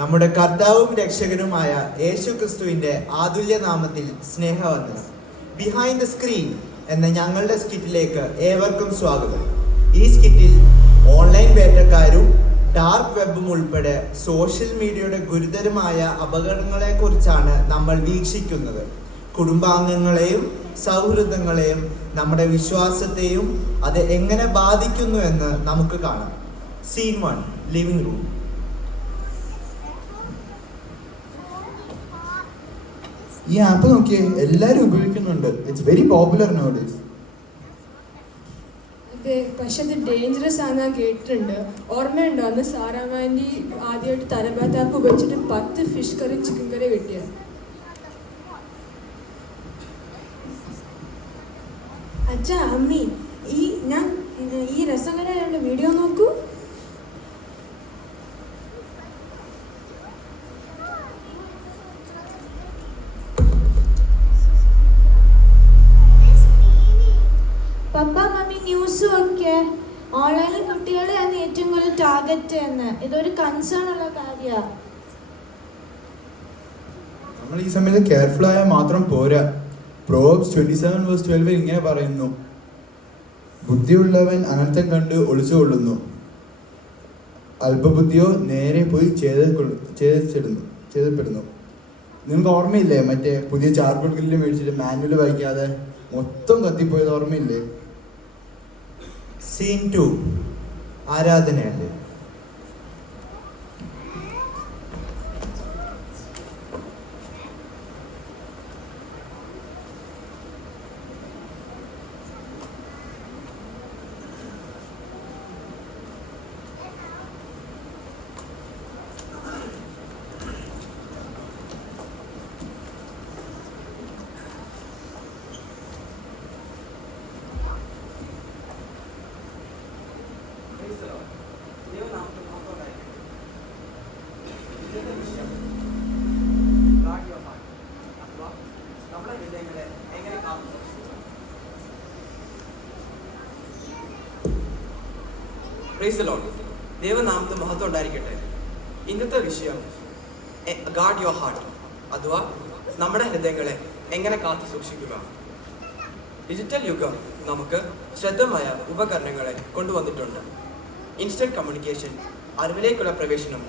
നമ്മുടെ കർത്താവും രക്ഷകനുമായ യേശു ക്രിസ്തുവിൻ്റെ ആതുല്യ നാമത്തിൽ സ്നേഹവന്ദനം. ബിഹൈൻഡ് ദ സ്ക്രീൻ എന്ന ഞങ്ങളുടെ സ്കിറ്റിലേക്ക് ഏവർക്കും സ്വാഗതം. ഈ സ്കിറ്റിൽ ഓൺലൈൻ വേട്ടക്കാരും ഡാർക്ക് വെബും ഉൾപ്പെടെ സോഷ്യൽ മീഡിയയുടെ ഗുരുതരമായ അപകടങ്ങളെക്കുറിച്ചാണ് നമ്മൾ വീക്ഷിക്കുന്നത്. കുടുംബാംഗങ്ങളെയും സൗഹൃദങ്ങളെയും നമ്മുടെ വിശ്വാസത്തെയും അത് എങ്ങനെ ബാധിക്കുന്നു എന്ന് നമുക്ക് കാണാം. Scene 1, living room. ഈ ആപ്പ് നോക്കിയേ, എല്ലാരും ഉപയോഗിക്കുന്നുണ്ട്. It's very popular nowadays. അതെ, പക്ഷെ അത് ഡേഞ്ചറസ് ആണെന്ന് ഞാൻ കേട്ടിട്ടുണ്ട്. ഓർമ്മയുണ്ടോ അന്ന് സാറാമാൻഡി ആദ്യമായിട്ട് തലഭാത്താക്ക് ഉപയോഗിച്ചിട്ട് 10 ഫിഷ് കറി ചിക്കൻ കറി കിട്ടിയത്? അച്ഛാ, അമ്മി, ഈ രസകരമായുള്ള വീഡിയോ നോക്കൂ. പപ്പ മമ്മി ന്യൂസ് ഒക്കെ ഓൺലൈനിൽ കുട്ടികളെയാണ് ഏറ്റവും കൂടുതൽ ടാർഗറ്റ് എന്ന്. ഇതൊരു കൺസേൺ ഉള്ള കാര്യമാണ്. നമ്മൾ ഈ സമയത്ത് കെയർഫുൾ ആയാൽ മാത്രം പോരാ. പ്രോബ്സ് 27:12 ഇങ്ങനെ പറയുന്നു: ബുദ്ധിയുള്ളവൻ അനർത്ഥം കണ്ട് ഒളിച്ചുകൊള്ളുന്നു, അല്പബുദ്ധിയോ നേരെ പോയി ചെയ്തപ്പെടുന്നു. നിങ്ങൾക്ക് ഓർമ്മയില്ലേ മറ്റേ പുതിയ ചാർക്കോൾ ഗ്രില്ല് മേടിച്ചിട്ട് മാനുവൽ വായിക്കാതെ മൊത്തം കത്തിപ്പോയത്? ഓർമ്മയില്ലേ? സീൻ 2, ആരാധനയുണ്ട്. ദൈവനാമത്തിന് മഹത്വം ഉണ്ടായിരിക്കട്ടെ. ഇന്നത്തെ വിഷയം ഗാർഡ് യുവർ ഹാർട്ട്, അഥവാ നമ്മുടെ ഹൃദയങ്ങളെ എങ്ങനെ കാത്തു സൂക്ഷിക്കുക. ഡിജിറ്റൽ യുഗം നമുക്ക് ശ്രദ്ധമായ ഉപകരണങ്ങളെ കൊണ്ടുവന്നിട്ടുണ്ട്. ഇൻസ്റ്റന്റ് കമ്മ്യൂണിക്കേഷൻ, അറിവിലേക്കുള്ള പ്രവേശനം,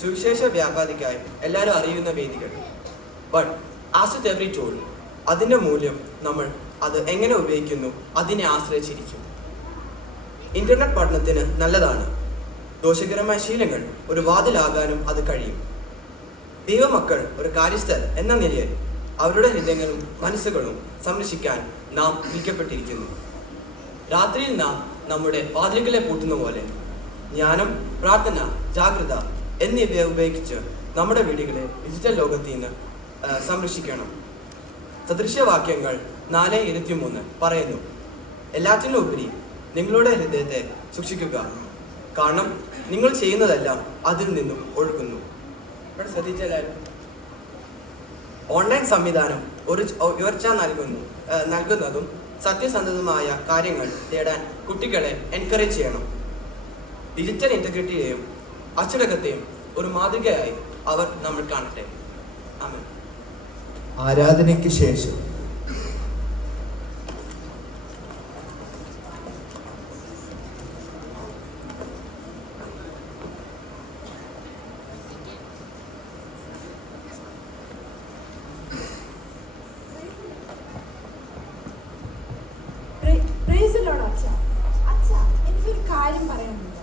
സുവിശേഷ വ്യാപാരിക്കായി എല്ലാവരും അറിയുന്ന വേദികൾ. But as with every tool, അതിൻ്റെ മൂല്യം നമ്മൾ അത് എങ്ങനെ ഉപയോഗിക്കുന്നു അതിനെ ആശ്രയിച്ചിരിക്കും. ഇന്റർനെറ്റ് പഠനത്തിന് നല്ലതാണ്. ദോഷകരമായ ശീലങ്ങൾ ഒരു വാതിലാകാനും അത് കഴിയും. ദൈവമക്കൾ ഒരു കാര്യസ്ഥർ എന്ന നിലയിൽ അവരുടെ ഹൃദയങ്ങളും മനസ്സുകളും സംരക്ഷിക്കാൻ നാം വിളിക്കപ്പെട്ടിരിക്കുന്നു. രാത്രിയിൽ നാം നമ്മുടെ വാതിലുകളെ പൂട്ടുന്ന പോലെ ജ്ഞാനം, പ്രാർത്ഥന, ജാഗ്രത എന്നിവയെ ഉപയോഗിച്ച് നമ്മുടെ വീടുകളെ ഡിജിറ്റൽ ലോകത്തിൽ നിന്ന് സംരക്ഷിക്കണം. സദൃശ്യവാക്യങ്ങൾ 4:23 പറയുന്നു: എല്ലാറ്റിനും ഉപരി നിങ്ങളുടെ ഹൃദയത്തെ സൂക്ഷിക്കുക, കാരണം നിങ്ങൾ ചെയ്യുന്നതെല്ലാം അതിൽ നിന്നും ഒഴുകുന്നു. ഇവിടെ ശ്രദ്ധിച്ചാലും ഓൺലൈൻ സംവിധാനം ഒരു ഉയർച്ച നൽകുന്നതും സത്യസന്ധതുമായ കാര്യങ്ങൾ തേടാൻ കുട്ടികളെ എൻകറേജ് ചെയ്യണം. ഡിജിറ്റൽ ഇന്റഗ്രിറ്റിയെയും അച്ചടക്കത്തെയും ഒരു മാതൃകയായി അവർ നമ്മൾ കാണട്ടെ. ആമേൻ. ആരാധനയ്ക്ക് ശേഷം എനിക്കൊരു കാര്യം പറയാനുണ്ട്.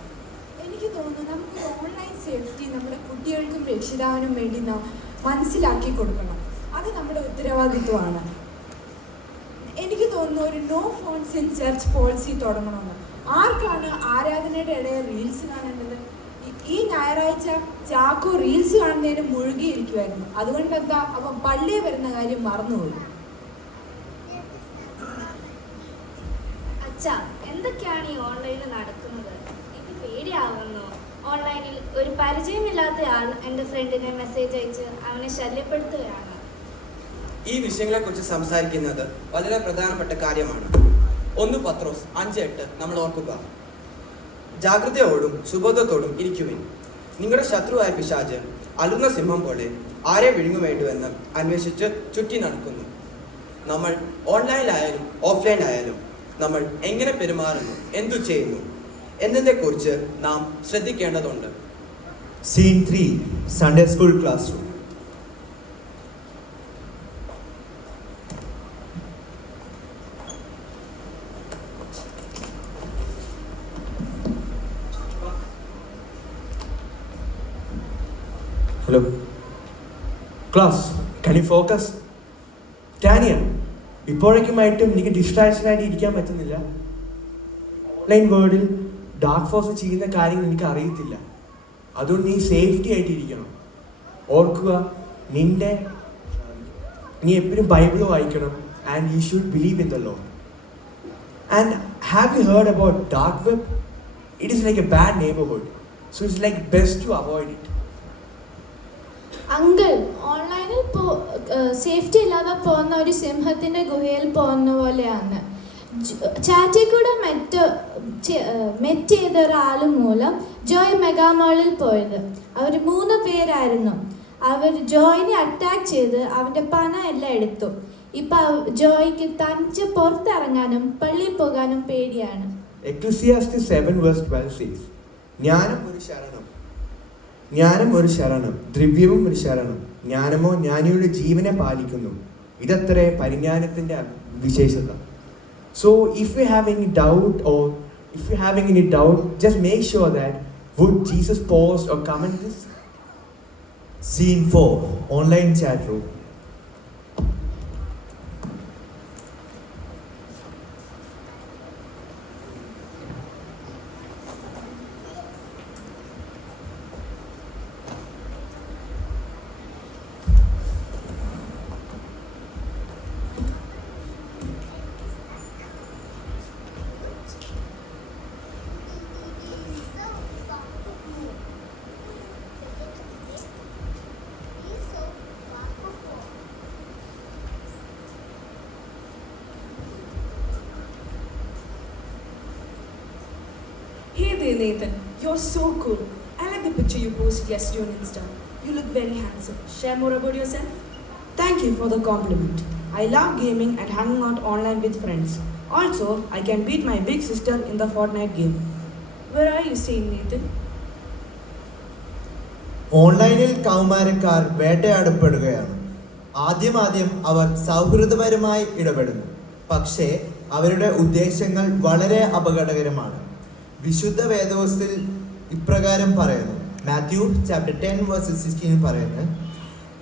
എനിക്ക് തോന്നുന്നു നമുക്കൊരു ഓൺലൈൻ സേഫ്റ്റി നമ്മുടെ കുട്ടികൾക്കും രക്ഷിതാവിനും വേണ്ടി നാം മനസ്സിലാക്കി കൊടുക്കണം. അത് നമ്മുടെ ഉത്തരവാദിത്വമാണ്. എനിക്ക് തോന്നുന്നു ഒരു no phones in church policy തുടങ്ങണമെന്ന്. ആർക്കാണ് ആരാധനയുടെ ഇടയിൽ റീൽസ് കാണേണ്ടത്? ഈ ഞായറാഴ്ച ചാക്കോ റീൽസ് കാണുന്നതിന് മുഴുകിയിരിക്കുമായിരുന്നു. അതുകൊണ്ട് എന്താ, അവൻ പള്ളിയിൽ വരുന്ന കാര്യം മറന്നുപോയി. അച്ഛാ, എന്തൊക്കെയാണ് ഈ ഓൺലൈനിൽ നടക്കുന്നത്? എനിക്ക് പേടിയാവുന്നു. ഓൺലൈനിൽ ഒരു പരിചയമില്ലാത്ത ആൾ എൻ്റെ ഫ്രണ്ടിനെ മെസ്സേജ് അയച്ച് അവനെ ശല്യപ്പെടുത്തുകയാണ്. ഈ വിഷയങ്ങളെക്കുറിച്ച് സംസാരിക്കുന്നത് വളരെ പ്രധാനപ്പെട്ട കാര്യമാണ്. 1 പത്രോസ് 5:8 നമ്മൾ ഓർക്കുക: ജാഗ്രതയോടും സുബോധത്തോടും ഇരിക്കുവിൻ. നിങ്ങളുടെ ശത്രുവായ പിശാച് അലുന്ന സിംഹം പോലെ ആരെ വിഴുങ്ങു വേണ്ടുവെന്ന് അന്വേഷിച്ച് ചുറ്റി നടക്കുന്നു. നമ്മൾ ഓൺലൈനിലായാലും ഓഫ്ലൈനായാലും നമ്മൾ എങ്ങനെ പെരുമാറുന്നു, എന്തു ചെയ്യുന്നു എന്നതിനെക്കുറിച്ച് നാം ശ്രദ്ധിക്കേണ്ടതുണ്ട്. Scene 3, Sunday School Classroom. Hello. Class, can you focus? Tanya, ഇപ്പോഴേക്കുമായിട്ടും എനിക്ക് ഡിസ്ട്രാക്ഷൻ ആയിട്ട് ഇരിക്കാൻ പറ്റുന്നില്ല. ഓൺലൈൻ വേൾഡിൽ ഡാർക്ക് ഫോഴ്സ് ചെയ്യുന്ന കാര്യങ്ങൾ എനിക്ക് അറിയത്തില്ല. അതുകൊണ്ട് നീ സേഫ്റ്റി ആയിട്ട് ഇരിക്കണം. ഓർക്കുക, നീ എപ്പോഴും ബൈബിൾ വായിക്കണം. And you should believe in the Lord. And have you heard about dark web? It is like a bad neighbourhood. So it's like best to avoid it. Uncle, ഓൺലൈനിൽ സേഫ്റ്റി ഇല്ലാതെ പോകുന്ന ഒരു സിംഹത്തിന്റെ ഗുഹയിൽ പോകുന്ന പോലെയാണ്. ചാറ്റിൽ കൂടെ മെറ്റ് ചെയ്ത ഒരാൾ മൂലം ജോയ് മെഗാമോളിൽ പോയത്. അവർ 3 പേരായിരുന്നു. അവർ ജോയിനെ അറ്റാക്ക് ചെയ്ത് അവൻ്റെ പണം എല്ലാം എടുത്തു. ഇപ്പം ജോയ്ക്ക് തനിച്ച് പുറത്തിറങ്ങാനും പള്ളിയിൽ പോകാനും പേടിയാണ്. Ecclesiastes 7:12 says, ജ്ഞാനം ഒരു ശരണം, ദ്രവ്യവും ഒരു ശരണം. ജ്ഞാനമോ ജ്ഞാനിയുടെ ജീവനെ പാലിക്കുന്നു. ഇതത്രേ പരിജ്ഞാനത്തിന്റെ വിശേഷത. So if you have any doubt or if you're having any doubt, just make sure that would Jesus post or comment this? Scene 4, Online Chat Room. Hey there, Nathan. You're so cool. I like the picture you posted yesterday on Insta. You look very handsome. Share more about yourself. Thank you for the compliment. I love gaming and hanging out online with friends. Also, I can beat my big sister in the Fortnite game. Where are you staying, Nathan? ഓൺലൈനിൽ കൗമാരക്കാർ വേട്ടയാടപ്പെടുകയാണ്. ആദ്യം അവർ സൗഹൃദപരമായി ഇടപെടുന്നു. പക്ഷേ അവരുടെ ഉദ്ദേശങ്ങൾ വളരെ അപകടകരമാണ്. വിശുദ്ധ വേദപുസ്തകത്തിൽ ഇപ്രകാരം പറയുന്നു. മാത്യു ചാപ്റ്റർ 10:16 പറയുന്നു,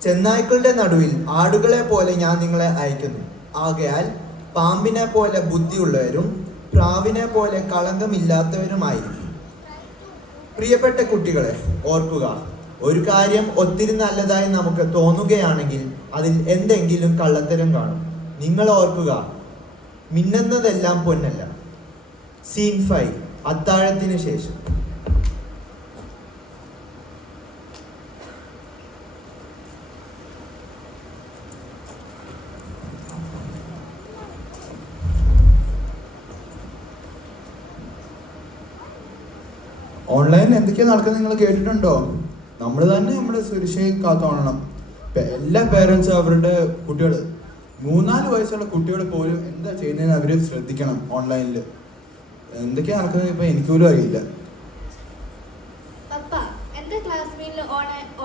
ചെന്നായ്ക്കളുടെ നടുവിൽ ആടുകളെ പോലെ ഞാൻ നിങ്ങളെ അയക്കുന്നു. ആകയാൽ പാമ്പിനെ പോലെ ബുദ്ധിയുള്ളവരും പ്രാവിനെ പോലെ കളങ്കമില്ലാത്തവരുമായിരിക്കും. പ്രിയപ്പെട്ട കുട്ടികളെ, ഓർക്കുക, ഒരു കാര്യം ഒത്തിരി നല്ലതായി നമുക്ക് തോന്നുകയാണെങ്കിൽ അതിൽ എന്തെങ്കിലും കള്ളത്തരം കാണും. നിങ്ങൾ ഓർക്കുക, മിന്നുന്നതെല്ലാം പൊന്നല്ല. സീൻ 5, അത്താഴത്തിന് ശേഷം. ഓൺലൈനിൽ എന്തൊക്കെയാണ് നടക്കുന്നത് നിങ്ങൾ കേട്ടിട്ടുണ്ടോ? നമ്മൾ തന്നെ നമ്മുടെ സുരക്ഷയെ കാത്തോളണം. എല്ലാ പേരൻസും അവരുടെ കുട്ടികൾ 3-4 വയസ്സുള്ള കുട്ടികൾ പോലും എന്താ ചെയ്യുന്നതെന്ന് അവർ ശ്രദ്ധിക്കണം. ഓൺലൈനിൽ എന്തൊക്കെയാണ് നടക്കുന്നത് ഇപ്പം എനിക്ക് പോലും അറിയില്ല. പപ്പ, എൻ്റെ ക്ലാസ്മേറ്റിൽ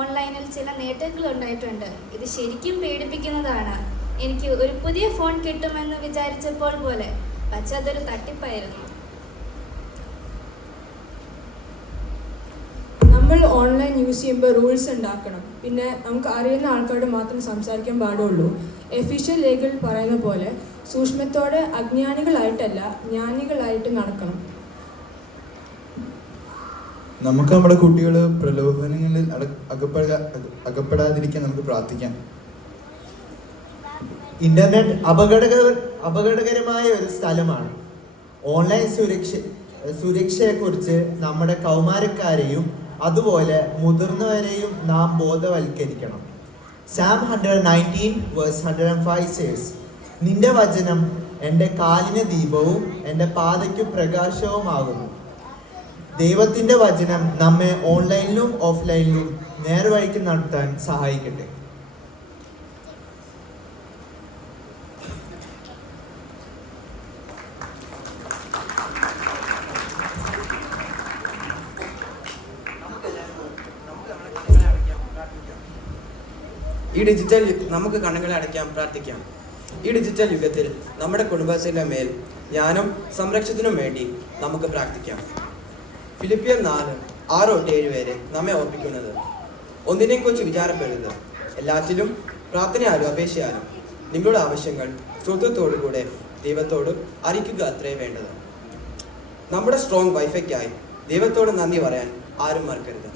ഓൺലൈനിൽ ചില നേട്ടങ്ങൾ ഉണ്ടായിട്ടുണ്ട്. ഇത് ശരിക്കും പേടിപ്പിക്കുന്നതാണ്. എനിക്ക് ഒരു പുതിയ ഫോൺ കിട്ടുമെന്ന് വിചാരിച്ചപ്പോൾ പോലെ, പക്ഷെ അതൊരു തട്ടിപ്പായിരുന്നു. നമ്മൾ ഓൺലൈൻ യൂസ് ചെയ്യുമ്പോൾ റൂൾസ് ഉണ്ടാക്കണം. പിന്നെ നമുക്ക് അറിയുന്ന ആൾക്കാരോട് മാത്രം സംസാരിക്കാൻ പാടുള്ളൂ. എഫീഷ്യൽ രേഖകൾ പറയുന്ന പോലെ സൂക്ഷ്മത്തോടെ അജ്ഞാനികളായിട്ടല്ല ജ്ഞാനികളായിട്ട് നടക്കണം. നമുക്ക് നമ്മുടെ കുട്ടികൾ പ്രലോഭനങ്ങളിൽ അകപ്പെടാതിരിക്കാൻ നമുക്ക് പ്രാർത്ഥിക്കാം. ഇന്റർനെറ്റ് അപകടകരമായ ഒരു സ്ഥലമാണ്. ഓൺലൈൻ സുരക്ഷയെക്കുറിച്ച് നമ്മുടെ കൗമാരക്കാരെയും അതുപോലെ മുതിർന്നവരെയും നാം ബോധവൽക്കരിക്കണം. Psalm 119:105 says, നിന്റെ വചനം എൻ്റെ കാലിന് ദീപവും എൻ്റെ പാതയ്ക്കു പ്രകാശവുമാകുന്നു. ദൈവത്തിൻ്റെ വചനം നമ്മെ ഓൺലൈനിലും ഓഫ്ലൈനിലും നേർവഴിക്ക് നടത്താൻ സഹായിക്കട്ടെ. നമുക്ക് കണ്ണുകളെ അടയ്ക്കാം, പ്രാർത്ഥിക്കാം. ഈ ഡിജിറ്റൽ യുഗത്തിൽ നമ്മുടെ കുടുംബത്തിൻ്റെ മേൽ ജ്ഞാനം സംരക്ഷണത്തിനും വേണ്ടി നമുക്ക് പ്രാർത്ഥിക്കാം. ഫിലിപ്പിയർ 4:6-7 വരെ നമ്മെ ഓർപ്പിക്കുന്നത്, ഒന്നിനെക്കുറിച്ച് വിചാരപ്പെടരുത്, എല്ലാറ്റിലും പ്രാർത്ഥനയാലും അപേക്ഷയാലും നിങ്ങളുടെ ആവശ്യങ്ങൾ സ്വത്വത്തോടുകൂടെ ദൈവത്തോട് അറിയിക്കുക അത്രേ വേണ്ടത്. നമ്മുടെ സ്ട്രോങ് വൈഫൈക്കായി ദൈവത്തോട് നന്ദി പറയാൻ ആരും മറക്കരുത്.